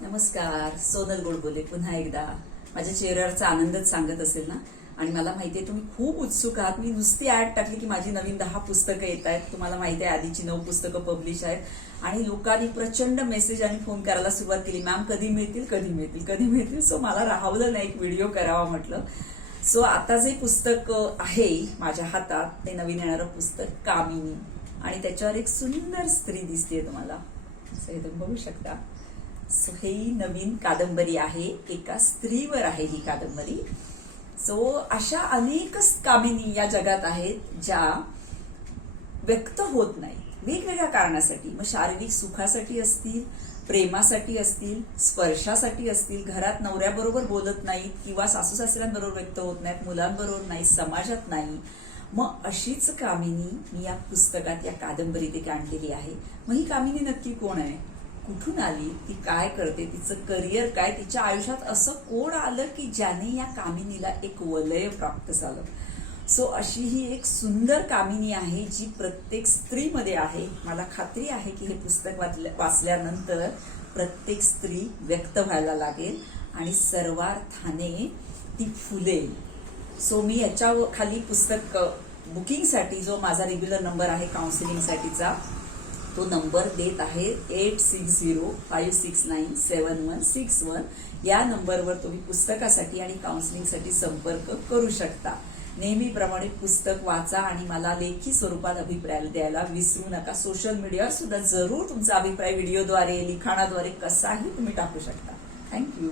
नमस्कार. सोनल गोडबोले पुन्हा एकदा. माझ्या चेहऱ्यावरचा आनंदच सांगत असेल ना. आणि मला माहितीये तुम्ही खूप उत्सुक आहात. मी नुसती ऍड टाकली की माझी नवीन 10 पुस्तकं येत आहेत. तुम्हाला माहिती आहे आधीची 9 पुस्तकं पब्लिश आहेत आणि लोकांनी प्रचंड मेसेज आणि फोन करायला सुरुवात केली, मॅम कधी मिळतील कधी मिळतील कधी मिळतील. सो मला राहवलं नाही, एक व्हिडिओ करावा म्हटलं. सो आता जे पुस्तक आहे माझ्या हातात ते नवीन येणारं पुस्तक कामिनी, आणि त्याच्यावर एक सुंदर स्त्री दिसते तुम्हाला, असं हे तुम्ही बघू शकता. सो ही नवीन कादंबरी आहे, एका स्त्रीवर आहे ही कादंबरी. सो अशा अनेक कामिनी या जगात आहेत ज्या व्यक्त होत नाही वेगवेगळ्या कारणासाठी. मग शारीरिक सुखासाठी असतील, प्रेमासाठी असतील, स्पर्शासाठी असतील, घरात नवऱ्याबरोबर बोलत नाहीत किंवा सासू सासऱ्यांबरोबर व्यक्त होत नाहीत, मुलांबरोबर नाही, समाजात नाही. मग अशीच कामिनी मी या पुस्तकात, या कादंबरीत एक आणलेली आहे. मग ही कामिनी नक्की कोण आहे, कुठून आली, ती काय करते, तिचं करिअर काय, तिच्या आयुष्यात असं कोण आलं की ज्याने या कामिनीला एक वलय प्राप्त झालं. सो अशी ही एक सुंदर कामिनी आहे जी प्रत्येक स्त्रीमध्ये आहे. मला खात्री आहे की हे पुस्तक वाचल्यानंतर प्रत्येक स्त्री व्यक्त व्हायला लागेल आणि सर्वार्थाने ती फुलेल. सो मी याच्या खाली पुस्तक बुकिंगसाठी जो माझा रेग्युलर नंबर आहे काउन्सिलिंगसाठीचा, तो नंबर देत आहे 8605697161. या नंबरवर तुम्ही पुस्तकासाठी आणि काउन्सिलिंगसाठी संपर्क करू शकता. नेहमीप्रमाणे पुस्तक वाचा आणि मला लेखी स्वरूपात अभिप्राय द्यायला विसरू नका. सोशल मीडियावर सुद्धा जरूर तुमचा अभिप्राय व्हिडिओद्वारे, लिखाणाद्वारे कसाही तुम्ही टाकू शकता. थँक्यू.